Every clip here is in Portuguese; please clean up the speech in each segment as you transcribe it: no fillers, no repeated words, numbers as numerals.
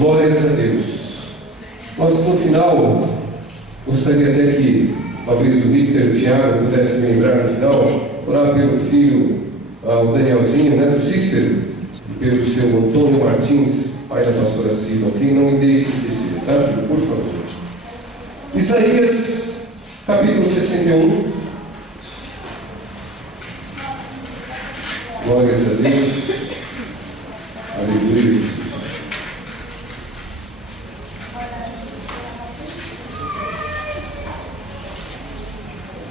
Glórias a Deus. Nós, no final, gostaria até que talvez o Mr. Tiago pudesse me lembrar no final, orar pelo filho, o Danielzinho, né, do Cícero, e pelo seu Antônio Martins, pai da pastora Silva, ok? Não me deixe esquecer, tá? Por favor. Isaías, capítulo 61. Glórias a Deus. Aleluia, Jesus.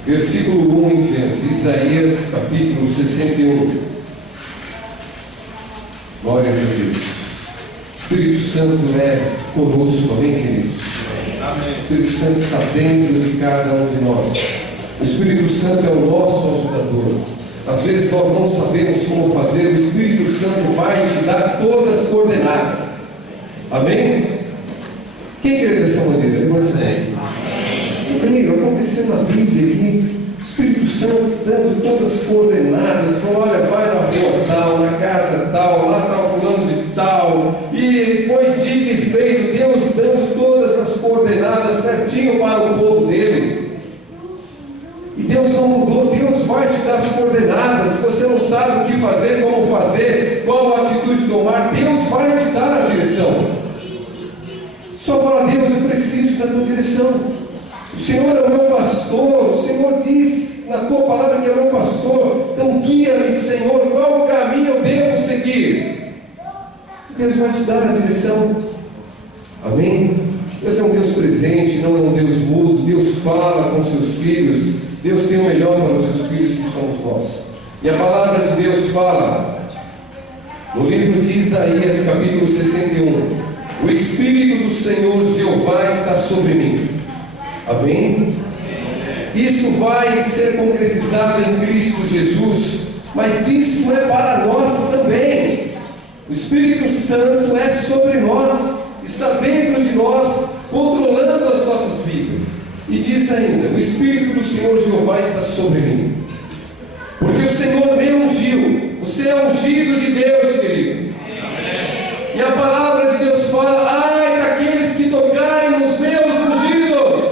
Versículo 1 em diante, Isaías capítulo 61. Glórias a Deus. O Espírito Santo é conosco, amém, queridos? Amém. O Espírito Santo está dentro de cada um de nós. O Espírito Santo é o nosso ajudador. Às vezes nós não sabemos como fazer, o Espírito Santo vai te dar todas as coordenadas. Amém? Quem crê dessa maneira? Levante a mão. Eu creio, aconteceu na Bíblia aqui, o Espírito Santo dando todas as coordenadas, falou, olha, vai na rua tal, na casa tal, lá está o fulano de tal, e foi dito e feito, Deus dando todas as coordenadas certinho para o povo dele. E Deus não mudou, Deus vai te dar as coordenadas. Se você não sabe o que fazer, como fazer, qual atitude tomar, Deus vai te dar a direção. Só fala, Deus, eu preciso da tua direção. O Senhor é o meu pastor, o Senhor diz na tua palavra que é o meu pastor, então guia-me, Senhor, qual caminho eu devo seguir? Deus vai te dar a direção. Amém? Deus é um Deus presente, não é um Deus mudo. Deus fala com seus filhos. Deus tem o melhor para os seus filhos, que somos nós. E a palavra de Deus fala no livro de Isaías, capítulo 61: o Espírito do Senhor Jeová está sobre mim. Amém? Isso vai ser concretizado em Cristo Jesus, mas isso é para nós também. O Espírito Santo é sobre nós, está dentro de nós, controlando as nossas vidas. E diz ainda: o Espírito do Senhor Jeová está sobre mim, porque o Senhor me ungiu. Você é ungido de Deus, querido. Amém. E a palavra de Deus fala: ai daqueles que tocarem nos meus ungidos.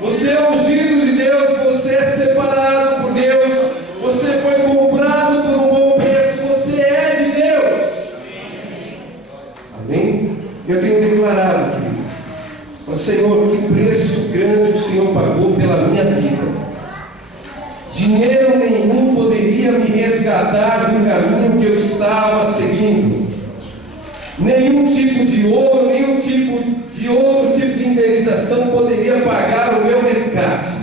Você é ungido de Deus, você é separado por Deus, você foi comprado por um bom preço, você é de Deus. Amém? Eu tenho declarado, querido, Senhor, que preço grande o Senhor pagou pela minha vida. Dinheiro nenhum poderia me resgatar do caminho que eu estava seguindo. Nenhum tipo de ouro, nenhum tipo de outro tipo de indenização poderia pagar o meu resgate.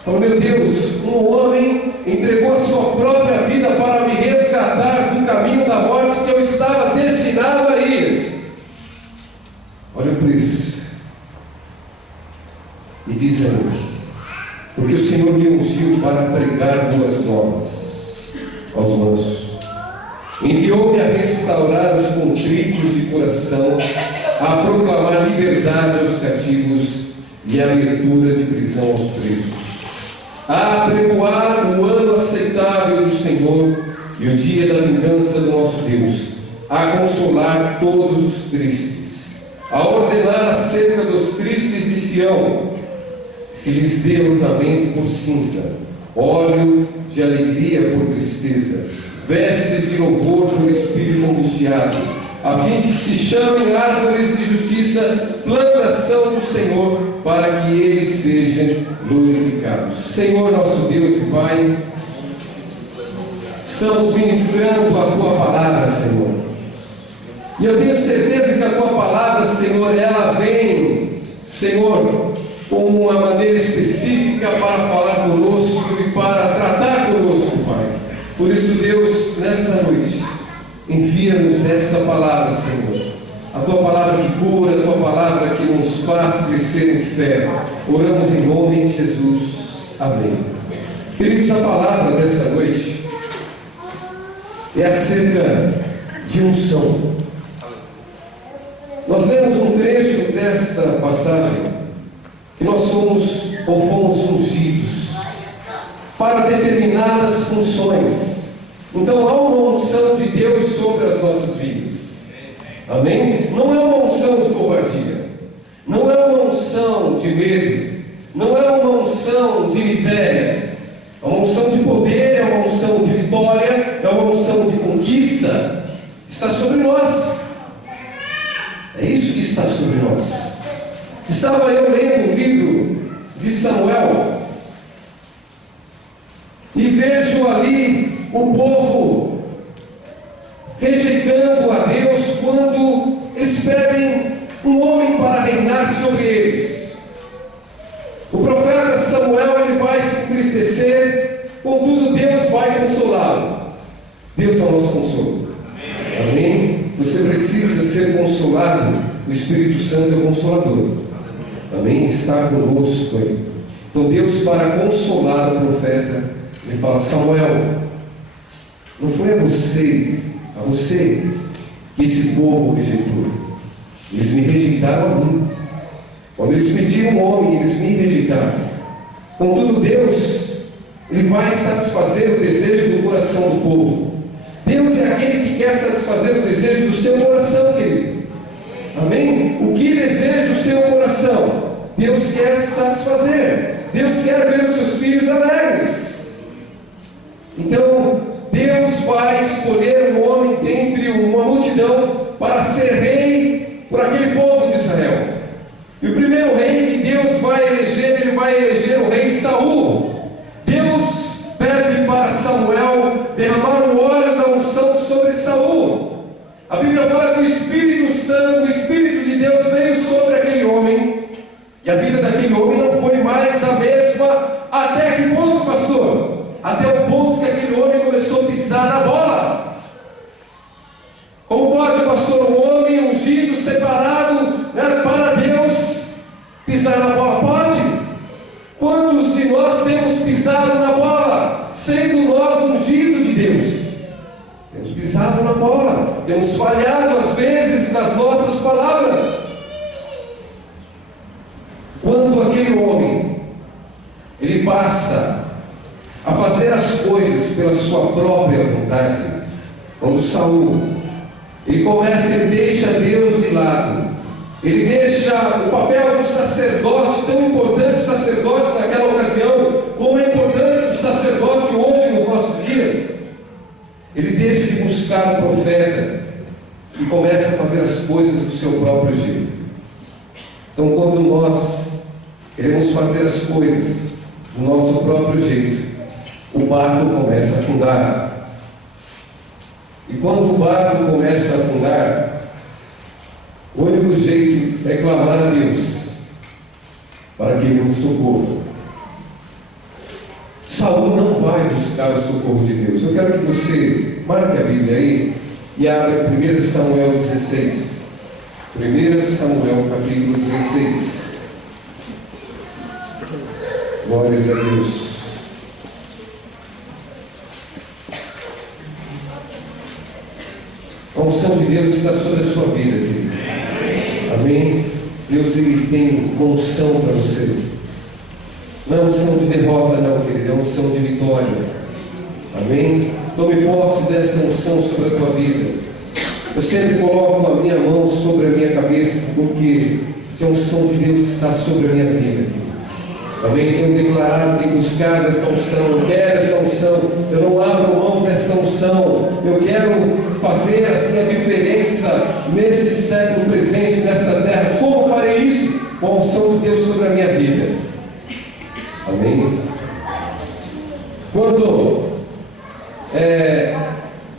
Então, meu Deus, um homem entregou a sua própria vida para me resgatar do caminho da morte que eu estava destinado a ir. Olha o preço. E diz ainda: porque o Senhor me ungiu para pregar boas novas aos mansos. Enviou-me a restaurar os contritos de coração, a proclamar liberdade aos cativos e a abertura de prisão aos presos, a apregoar o ano aceitável do Senhor e o dia da vingança do nosso Deus, a consolar todos os tristes, a ordenar acerca dos tristes de Sião, se lhes dê ornamento por cinza, óleo de alegria por tristeza, vestes de louvor por espírito angustiado, a fim de que se chamem árvores de justiça, plantação do Senhor, para que Ele seja glorificado. Senhor nosso Deus e Pai, estamos ministrando a Tua palavra, Senhor, e eu tenho certeza que a Tua palavra, Senhor, ela vem, Senhor, com uma maneira específica para falar conosco e para tratar conosco, Pai. Por isso, Deus, nesta noite, envia-nos esta palavra, Senhor. A Tua palavra que cura, a Tua palavra que nos faz crescer em fé. Oramos em nome de Jesus. Amém. Queridos, a palavra desta noite é acerca de unção. Nós lemos um trecho desta passagem que nós somos ou fomos ungidos para determinadas funções. Então há uma unção de Deus sobre as nossas vidas. Amém? Não é uma unção de covardia, não é uma unção de medo, não é uma unção de miséria. É uma unção de poder, é uma unção de vitória, é uma unção de conquista. Está sobre nós. É isso que está sobre nós. Estava eu lendo um livro de Samuel e vejo ali o povo rejeitando a Deus quando eles pedem um homem para reinar sobre eles. O profeta Samuel, ele vai se entristecer, contudo Deus vai consolá-lo. Deus é o nosso consolo. Amém? Você precisa ser consolado. O Espírito Santo é o Consolador. Amém? Está conosco aí. Então Deus, para consolar o profeta, ele fala: Samuel, não foi a você que esse povo rejeitou. Eles me rejeitaram a mim. Quando eles pediram um homem, eles me rejeitaram. Contudo, Deus, ele vai satisfazer o desejo do coração do povo. Deus é aquele que quer satisfazer o desejo do seu coração, querido. Amém? O que deseja o seu coração, Deus quer satisfazer. Deus quer ver os seus filhos alegres. Então, Deus vai escolher um homem dentre uma multidão para ser rei por aquele povo de Israel. E o primeiro rei que Deus vai eleger, ele vai eleger o rei Saul. Deus pede para Samuel derramar o óleo da unção sobre Saul. A Bíblia fala que o Espírito Santo, o Espírito de Deus veio sobre aquele homem, e a vida daquele homem não foi mais a mesma. Até que ponto, pastor? Até o ponto que aquele homem começou a pisar na bola. Como pode, pastor, um homem ungido, separado, para Deus, pisar na bola? Pode. Quantos de nós temos pisado na bola, sendo nós ungidos de Deus? Temos pisado na bola, temos falhado às vezes nas nossas palavras. Quando aquele homem, ele passa a fazer as coisas pela sua própria vontade, quando Saul, ele começa, ele deixa Deus de lado, ele deixa o papel do sacerdote, tão importante o sacerdote naquela ocasião, como é importante o sacerdote hoje nos nossos dias. Ele deixa de buscar o profeta e começa a fazer as coisas do seu próprio jeito. Então, quando nós queremos fazer as coisas do nosso próprio jeito, o barco começa a afundar. E quando o barco começa a afundar, o único jeito é clamar a Deus para que Ele nos socorra. Saul não vai buscar o socorro de Deus. Eu quero que você marque a Bíblia aí e abra 1 Samuel 16. 1 Samuel capítulo 16. Glórias a Deus. A unção de Deus está sobre a sua vida, querido. Amém? Deus, Ele tem uma unção para você. Não é unção de derrota, não, querido. É unção de vitória. Amém? Tome posse desta unção sobre a tua vida. Eu sempre coloco a minha mão sobre a minha cabeça, porque a unção de Deus está sobre a minha vida, queridos. Amém? Tenho declarado, tenho buscado essa unção. Eu quero essa unção. Eu não abro mão dessa unção. Eu quero fazer assim a diferença neste século presente, nesta terra. Como farei isso? Com a unção de Deus sobre a minha vida. Amém? Quando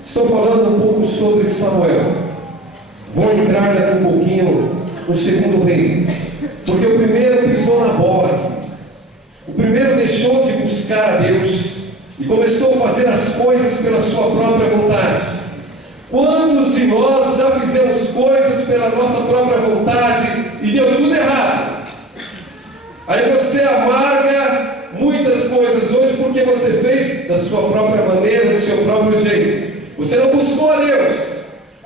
estou falando um pouco sobre Samuel, vou entrar daqui um pouquinho no segundo rei, porque o primeiro pisou na bola. O primeiro deixou de buscar a Deus e começou a fazer as coisas pela sua própria vontade. Quantos de nós já fizemos coisas pela nossa própria vontade e deu tudo errado? Aí você amarga muitas coisas hoje porque você fez da sua própria maneira, do seu próprio jeito. Você não buscou a Deus.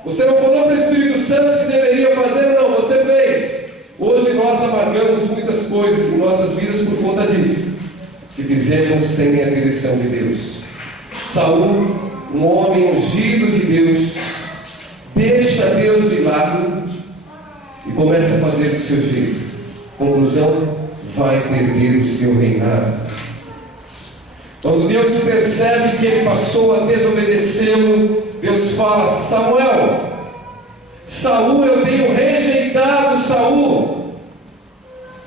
Você não falou para o Espírito Santo se deveria fazer ou não, você fez. Hoje nós amargamos muitas coisas em nossas vidas por conta disso, que fizemos sem a direção de Deus. Saul, um homem ungido de Deus, deixa Deus de lado e começa a fazer do seu jeito. Conclusão: vai perder o seu reinado. Quando Deus percebe que ele passou a desobedecê-lo, Deus fala: Samuel, Saul, eu tenho rejeitado Saul,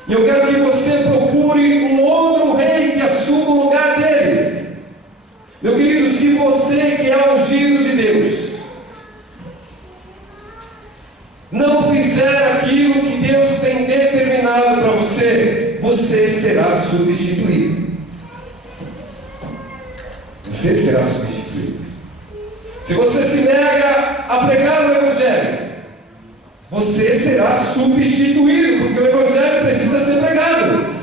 e eu quero que você procure um outro rei que assuma o lugar dele. Meu querido, se você que é ungido de Deus não fizer aquilo que Deus tem determinado para você, você será substituído. Você será substituído. Se você se nega a pregar o Evangelho, você será substituído, porque o Evangelho precisa ser pregado.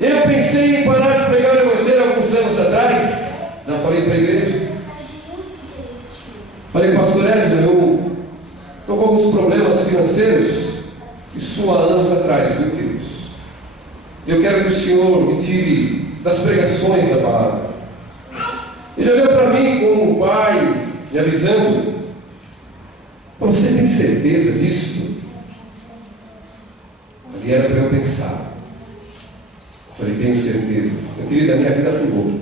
Eu pensei em parar de pregar o Evangelho alguns anos atrás. Já falei para a igreja. Falei: pastor Edson, eu estou com alguns problemas financeiros. Isso há anos atrás, viu, queridos? Eu quero que o Senhor me tire das pregações da palavra. Ele olhou para mim como um pai, me avisando: falou: você tem certeza disso? Ali era para eu pensar. Eu falei: tenho certeza. Meu querido, a minha vida afundou.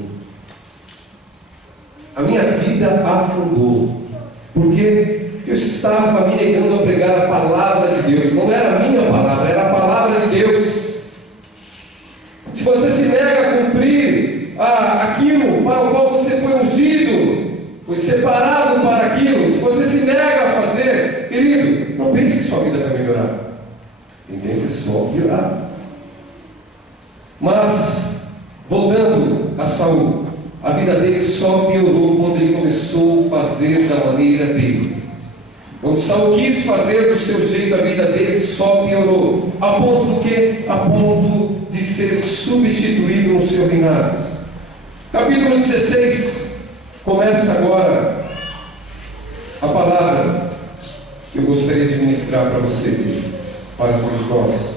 A minha vida afundou. Por quê? Porque eu estava me negando a pregar a palavra de Deus. Não era a minha palavra, era a palavra de Deus. Se você se nega a cumprir aquilo para o qual você foi ungido, foi separado para aquilo, se você se nega a fazer, querido, não pense que sua vida vai melhorar. Tendência é só piorar. Mas, voltando a Saul, a vida dele só piorou quando ele começou a fazer da maneira dele. Quando Saul quis fazer do seu jeito, a vida dele só piorou. A ponto do quê? A ponto de ser substituído no seu reinado. Capítulo 16, começa agora a palavra que eu gostaria de ministrar para você, para todos nós.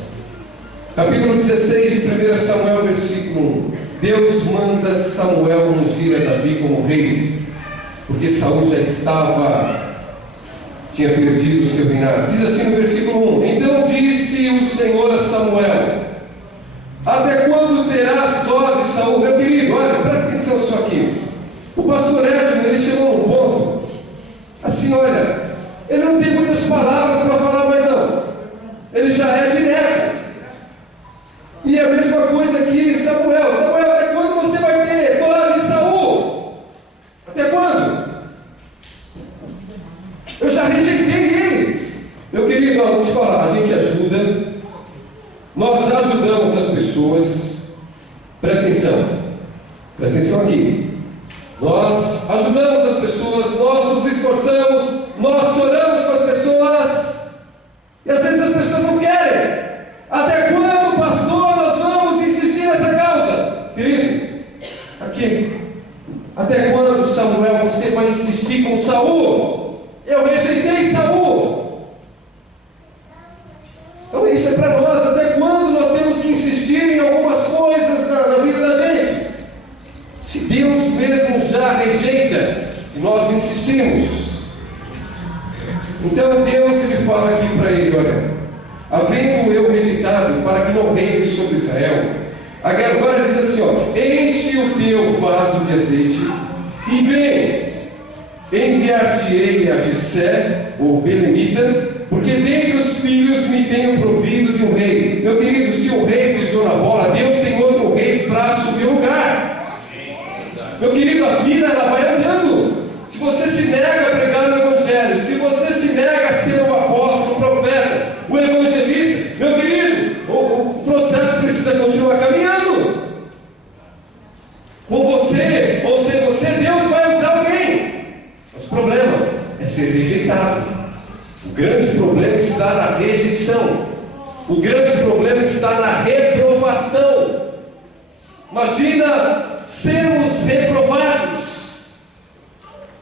Capítulo 16 de 1 Samuel, versículo 1. Deus manda Samuel ungir a Davi como rei, porque Saul já tinha perdido o seu reinado. Diz assim no versículo 1: então disse o Senhor a Samuel: até quando terás dó de Saul? Meu querido, olha, presta atenção nisso aqui. O pastor Edson, ele chegou num ponto assim, olha, ele não tem muitas palavras para falar, mas não, ele já é direto. E a mesma coisa aqui, Samuel, até quando você vai ter dó de Saul? Até quando? Eu já rejeitei ele. Meu querido, vou te falar, a gente ajuda, nós ajudamos as pessoas. Presta atenção aqui. Nós ajudamos as pessoas, nós nos esforçamos, nós choramos com as pessoas, e às vezes as pessoas não querem. Até quando, pastor, nós vamos insistir nessa causa? Querido, aqui, até quando, Samuel, você vai insistir com Saul? Eu rejeitei Saul. Então isso é para nós. Até quando nós temos que insistir em algumas coisas na vida da gente? Se Deus mesmo já rejeita e nós insistimos, então Deus ele fala aqui para ele: olha, havendo eu rejeitado para que não reine sobre Israel, agora diz assim, ó: enche o teu vaso de azeite e vem, enviar-te-ei a Jessé, o belemita, porque dentre os filhos me tenho provido de um rei. Meu querido, se o rei pisou na bola, Deus tem outro rei para assumir o lugar. Meu querido, a vida ela vai andando. Se você se nega a pregar o Evangelho, se você se nega a ser o apóstolo, o profeta, o evangelista, meu querido, o processo precisa continuar caminhando. Com você ou sem você, Deus vai usar alguém. Mas o problema é ser rejeitado. O grande problema está na rejeição. O grande problema está na reprovação. Imagina sermos reprovados,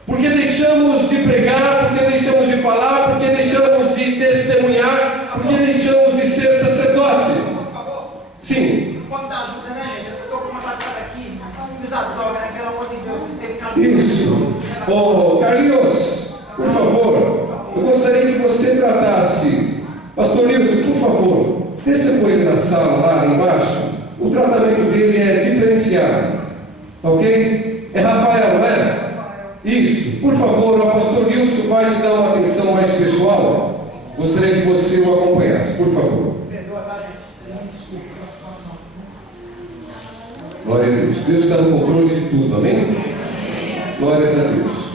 porque deixamos de pregar, porque deixamos de falar, porque deixamos de testemunhar, porque deixamos de ser sacerdote. Por favor. Sim. Quando dá ajuda, né, gente? Eu estou com uma tacada aqui, e os advogados, né? Pelo amor de Deus, vocês têm que ajudar. Isso. Ô, Carlinhos, Desça com ele na sala, lá embaixo. O tratamento dele é diferenciado. Ok? É Rafael, não é? Isso. Por favor, o pastor Nilson vai te dar uma atenção mais pessoal. Gostaria que você o acompanhasse, por favor. Glória a Deus. Deus está no controle de tudo, amém? Glórias a Deus.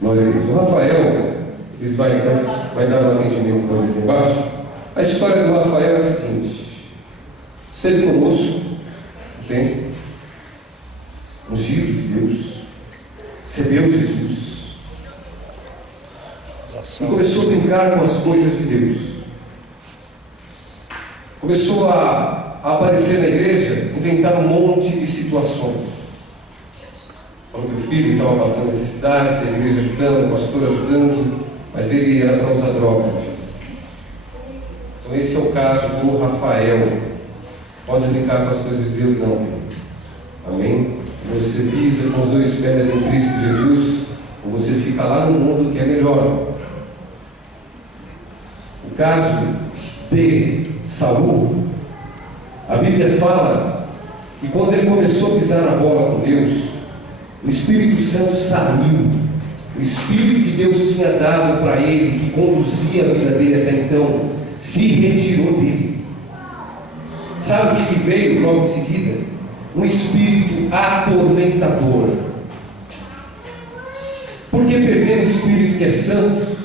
Glória a Deus. O Rafael, eles vai dar um atendimento para eles lá embaixo. A história do Rafael é a seguinte: esteve conosco, tem ungido de Deus, recebeu Jesus e começou a brincar com as coisas de Deus. Começou a aparecer na igreja, inventar um monte de situações. Falou que o filho estava passando necessidades, a igreja ajudando, o pastor ajudando, mas ele era para usar drogas. Então esse é o caso do Rafael. Pode brincar com as coisas de Deus não, querido. Amém? Você pisa com os dois pés em Cristo Jesus, ou você fica lá no mundo que é melhor. O caso de Saul, a Bíblia fala que quando ele começou a pisar na bola com Deus, o Espírito Santo saiu. O Espírito que Deus tinha dado para ele, que conduzia a vida dele até então, se retirou dele. Sabe o que veio logo em seguida? Um espírito atormentador. Por que perder o Espírito que é santo?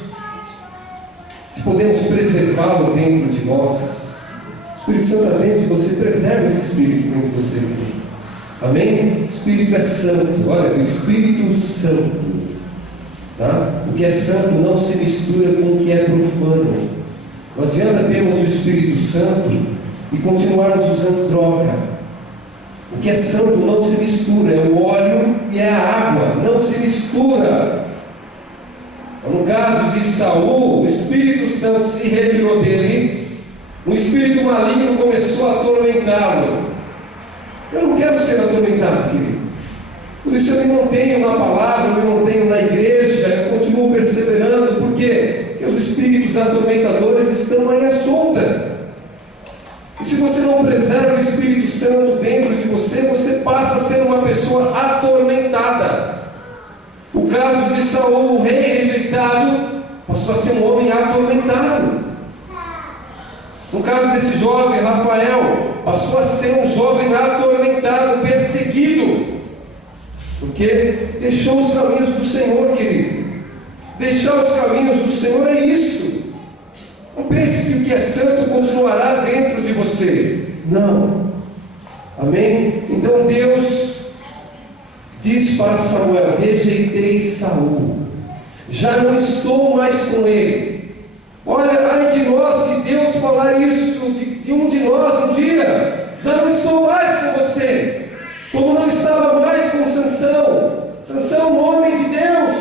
Se podemos preservá-lo dentro de nós, o Espírito Santo atende de você, preserva esse Espírito dentro de você. Amém? O Espírito é santo. Olha, o Espírito Santo, tá? O que é santo não se mistura com o que é profano. Não adianta termos o Espírito Santo e continuarmos usando droga. O que é santo não se mistura, é o óleo e é a água, não se mistura. No caso de Saul, o Espírito Santo se retirou dele, um espírito maligno começou a atormentá-lo. Eu não quero ser atormentado, querido. Por isso eu me mantenho na palavra, eu me mantenho na igreja, eu continuo perseverando. Por quê? Porque os espíritos atormentadores estão aí à solta. E se você não preserva o Espírito Santo dentro de você, você passa a ser uma pessoa atormentada. O caso de Saul, o rei rejeitado, passou a ser um homem atormentado. No caso desse jovem, Rafael, passou a ser um jovem atormentado, perseguido, porque deixou os caminhos do Senhor, querido. Deixar os caminhos do Senhor é isso. Não pense que o que é santo continuará dentro de você. Não. Amém? Então Deus diz para Samuel: rejeitei Saul, já não estou mais com ele. Olha, ai de nós se Deus falar isso de um de nós um dia: já não estou mais com você, como não estava mais com Sansão. Sansão, um homem de Deus,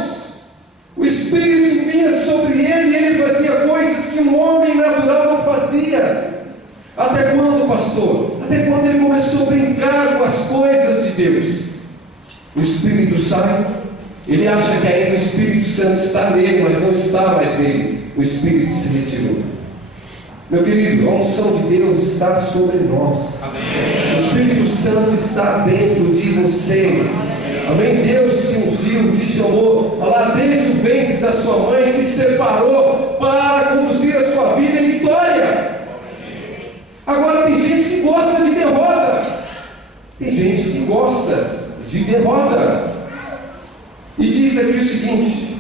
o Espírito vinha sobre ele e ele fazia coisas que um homem natural não fazia. Até quando, pastor? Até quando ele começou a brincar com as coisas de Deus. O Espírito sai, ele acha que ainda o Espírito Santo está nele, mas não está mais nele. O Espírito se retirou. Meu querido, a unção de Deus está sobre nós. Amém. O Espírito Santo está dentro de você. Amém? Deus te ungiu, te chamou lá desde o ventre da sua mãe, te separou para conduzir a sua vida em vitória. Agora tem gente que gosta de derrota. Tem gente que gosta de derrota. E diz aqui o seguinte,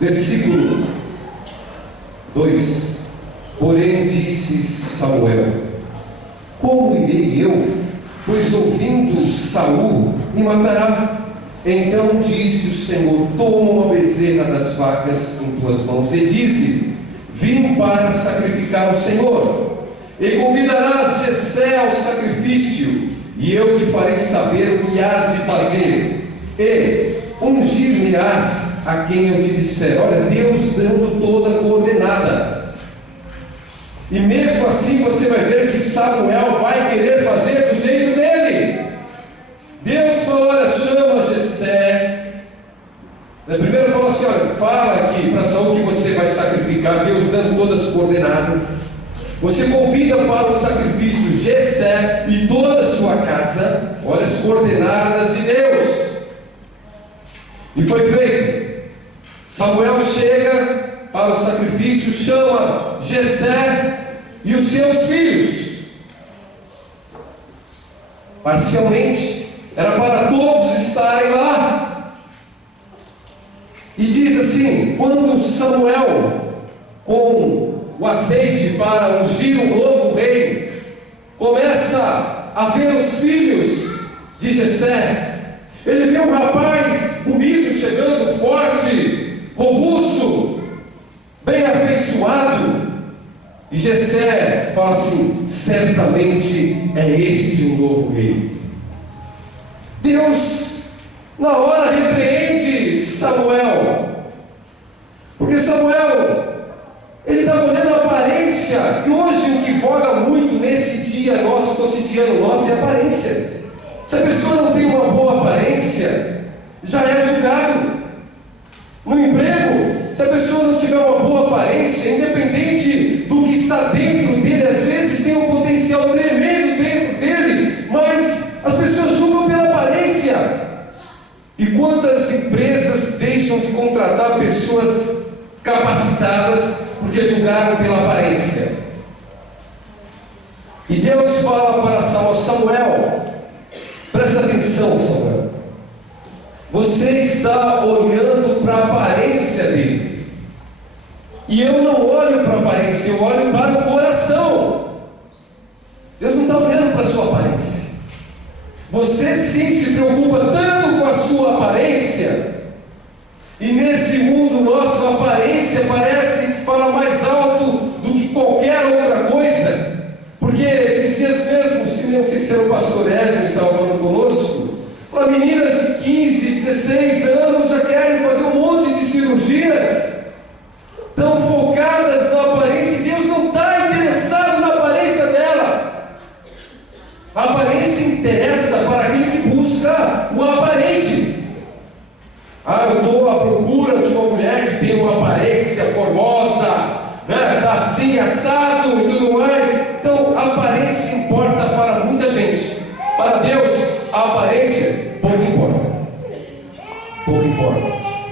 versículo 2: porém disse Samuel: como irei eu? Pois ouvindo Saul me matará. Então disse o Senhor: toma uma bezerra das vacas em tuas mãos e dize: vim para sacrificar ao Senhor. E convidarás Jessé ao sacrifício, e eu te farei saber o que hás de fazer. E ungir-me-ás a quem eu te disser. Olha, Deus dando toda a coordenada. E mesmo assim você vai ver que Samuel vai querer fazer do jeito dele. Deus falou: olha, chama Jessé. Primeiro falou assim: olha, fala aqui para Saul que você vai sacrificar. Deus dando todas as coordenadas. Você convida para o sacrifício Jessé e toda a sua casa. Olha as coordenadas de Deus. E foi feito. Samuel chega para o sacrifício, chama Jessé e os seus filhos. Parcialmente, era para todos estarem lá. E diz assim: quando Samuel, com o azeite para ungir o novo rei, começa a ver os filhos de Jessé, ele vê um rapaz bonito chegando, forte, robusto, bem afeiçoado. E Jessé fala assim: certamente é este o novo rei. Deus, na hora, repreende Samuel, porque Samuel, ele estava olhando a aparência. E hoje o que voga muito nesse dia nosso, cotidiano nosso, é a aparência. Se a pessoa não tem uma boa aparência, já é julgado. No emprego, se a pessoa não tiver uma boa aparência, independente do que está dentro dele, às vezes tem um potencial tremendo dentro dele, mas as pessoas julgam pela aparência. E quantas empresas deixam de contratar pessoas capacitadas porque julgaram pela aparência? E Deus fala para Samuel: presta atenção, Samuel, você está olhando para a aparência dele, e eu não olho para a aparência, eu olho para o coração. Deus não está olhando para a sua aparência. Você sim se preocupa tanto com a sua aparência, e nesse mundo nosso a aparência parece que fala mais alto do que qualquer outra coisa. Porque esses dias mesmo, não sei se era o pastor Ezra que estava falando conosco, para meninas de 15, 16 anos já querem fazer um monte de cirurgias, tão focadas na aparência, e Deus não está interessado na aparência dela. A aparência interessa para aquele que busca o aparente. Eu estou à procura de uma mulher que tem uma aparência formosa, né? Está assim, assado e tudo mais. Então, a aparência importa para muita gente. Para Deus, a aparência pouco importa. Pouco importa.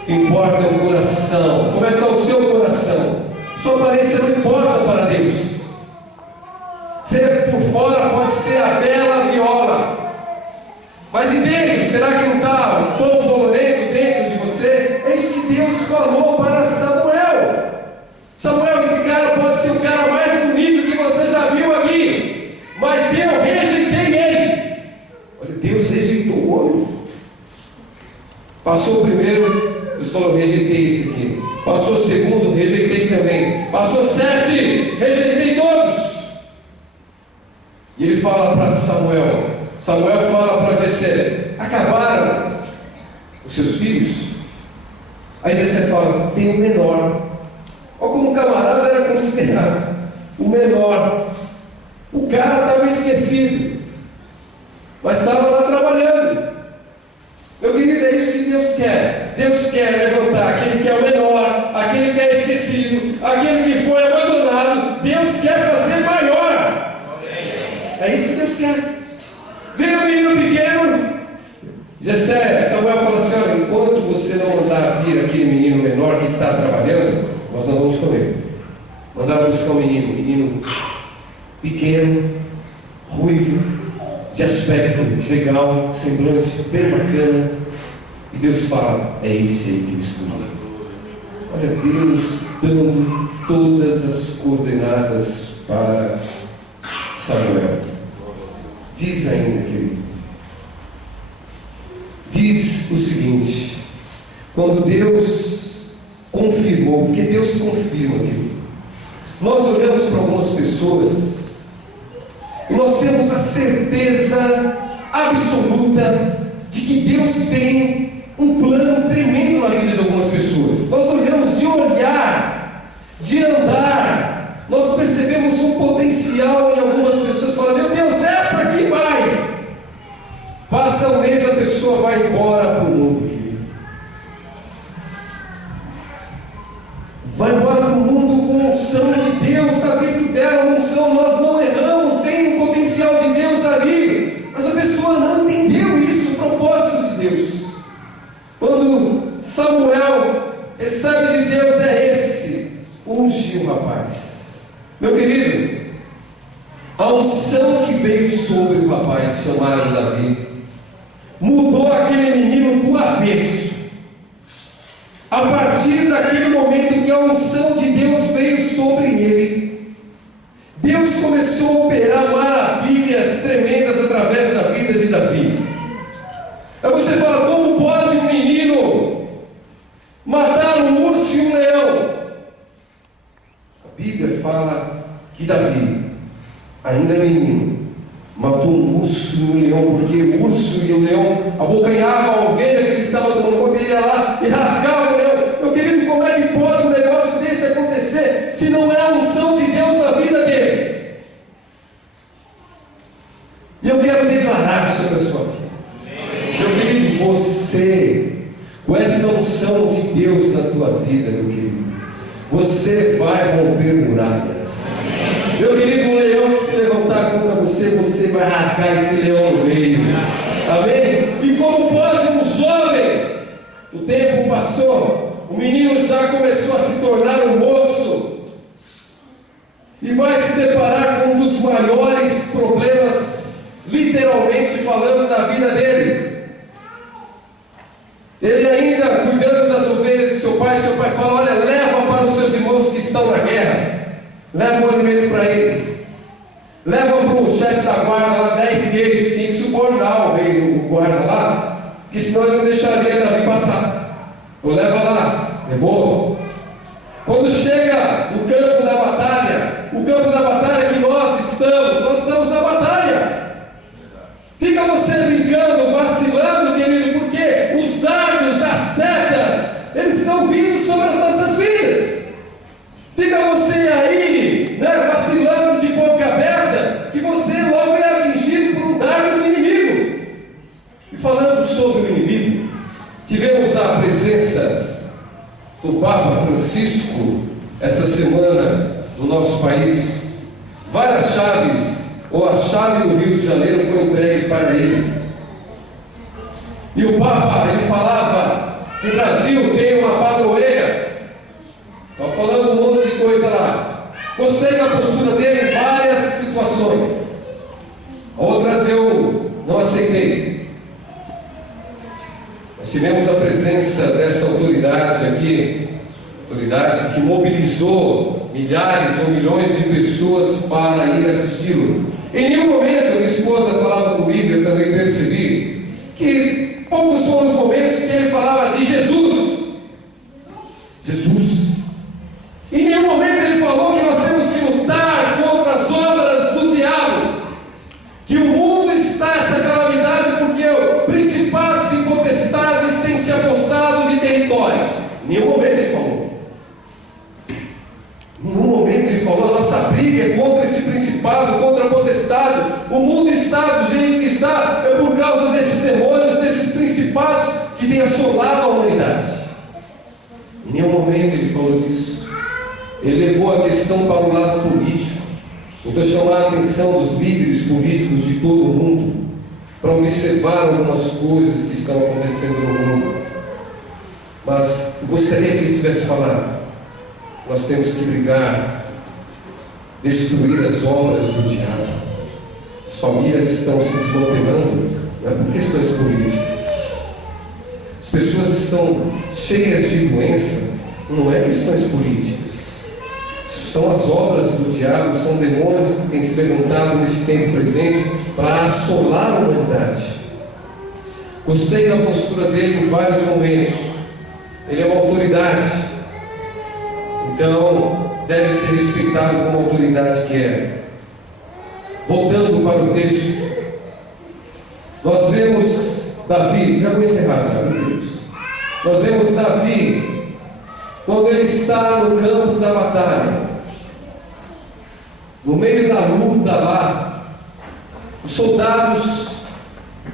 Importa o coração. Como é que está o seu coração? Sua aparência não importa para Deus. Ser por fora pode ser a bela viola, mas e dentro, será que não está um pão dolorido dentro de você? É isso que Deus falou para Samuel. Samuel, esse cara pode ser o cara mais bonito que você já viu aqui, mas eu rejeitei ele. Olha, Deus rejeitou o homem. Passou o primeiro, Deus falou: rejeitei esse aqui. Passou o segundo, rejeitei também. Passou 7, rejeitei todos. E ele fala para Samuel fala para Jessé: acabaram os seus filhos? Aí Jessé fala: tem o menor. Olha como o camarada era considerado o menor. O cara estava esquecido, mas estava lá trabalhando. Meu querido, é isso que Deus quer. Deus quer levantar aquele que é o menor, aquele que é esquecido, aquele que foi abandonado. Deus quer fazer maior. É isso que Deus quer. Vem o menino pequeno. Jessé, Samuel fala assim: olha, enquanto você não mandar vir aquele menino menor que está trabalhando, nós não vamos comer. Mandaram buscar um menino pequeno, ruivo, de aspecto legal, semblante bem bacana. E Deus fala: é esse aí que eu escolhi. Olha, Deus dando todas as coordenadas para Samuel. Diz ainda, querido, diz o seguinte: quando Deus confirmou, porque Deus confirma, querido, nós olhamos para algumas pessoas e nós temos a certeza absoluta de que Deus tem um plano tremendo na vida de algumas pessoas. Nós olhamos de olhar, de andar, nós percebemos um potencial em algumas pessoas. Fala, meu Deus, essa aqui vai. Passa um mês, a pessoa vai embora para o mundo, querido. Vai embora para o mundo com a unção de Deus, está dentro dela, a unção, nós não erramos, tem um potencial de Deus ali. Mas a pessoa não entendeu isso, o propósito de Deus. Quando Samuel recebe de Deus, é esse, unge o rapaz. Meu querido, a unção que veio sobre o rapaz chamado Davi, mudou aquele menino do avesso. A partir daquele momento que a unção de Deus veio sobre ele, Deus começou a operar maravilhas tremendas através da vida de Davi. Aí você fala, como pode um menino matar um urso e um leão? A Bíblia fala que Davi, ainda menino, matou um urso e um leão, porque o urso e o leão abocanhavam a ovelha que ele estava tomando conta, ele ia lá e rasgava o leão. Meu querido, como é que pode um negócio desse acontecer se não é a unção de Deus na vida dele? E eu quero declarar sobre a sua vida. Meu querido, você, com essa unção de Deus na tua vida, meu querido, você vai romper muralhas. Meu querido, um leão que se levantar contra você, você vai rasgar esse leão no meio. Amém? E como pode um jovem, o tempo passou, o menino já começou a se tornar um moço, e vai se deparar com um dos maiores problemas, literalmente falando, da vida dele. Ele ainda cuidando das ovelhas de seu pai fala, olha, leva para os seus irmãos que estão na guerra. Leva o alimento para eles. Leva para o chefe da guarda lá 10 queijos. Tinha que subornar o guarda lá, porque senão ele não deixaria Davi passar. Então leva lá. Levou. Quando chega no campo da batalha, o campo da batalha que nós estamos na batalha. Fica você brincando, vacilando, querido, porque os dardos, as setas, eles estão vindo sobre as nossas vidas. Fica você aí, vacilando de boca aberta, que você logo é atingido por um dardo do inimigo. E falando sobre o inimigo, tivemos a presença do Papa Francisco esta semana no nosso país. Várias chaves, ou a chave do Rio de Janeiro foi entregue para ele. E o Papa, ele falava que o Brasil tem uma padroeira. Estava falando um monte de coisa lá. Gostei da postura dele em várias situações. Outras eu não aceitei. Nós tivemos a presença dessa autoridade aqui, autoridade que mobilizou milhares ou milhões de pessoas para ir assisti-lo. Em nenhum momento, minha esposa falava comigo, eu também percebi que poucos foram os momentos que ele falava de Jesus. Jesus. Em nenhum momento ele falou que nós temos que lutar contra as obras do diabo, que o mundo está essa calamidade porque principados e potestades têm se apossado de territórios. Em nenhum momento ele falou. Em nenhum momento ele falou, a nossa briga é contra esse principado, contra a potestade. O mundo está do jeito que está, é por causa desses demônios, desses principados que têm assolado a humanidade. Em nenhum momento ele falou disso. Ele levou a questão para o lado político. Eu estou chamando a atenção dos líderes políticos de todo o mundo para observar algumas coisas que estão acontecendo no mundo. Mas eu gostaria que ele tivesse falado: nós temos que brigar, destruir as obras do diabo. As famílias estão se desmantelando, não é por questões políticas. As pessoas estão cheias de doença, não é questões políticas. São as obras do diabo, são demônios que têm se levantado nesse tempo presente para assolar a humanidade. Gostei da postura dele em vários momentos. Ele é uma autoridade, então deve ser respeitado como autoridade que é. Voltando para o texto, nós vemos Davi, já vou encerrar já, meu Deus. Nós vemos Davi, quando ele está no campo da batalha, no meio da luta lá, os soldados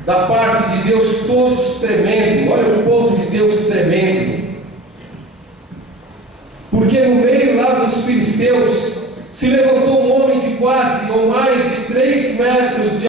da parte de Deus todos tremendo. Olha o povo de Deus tremendo, porque no meio lá dos filisteus se levantou um homem de quase ou mais de 3 metros de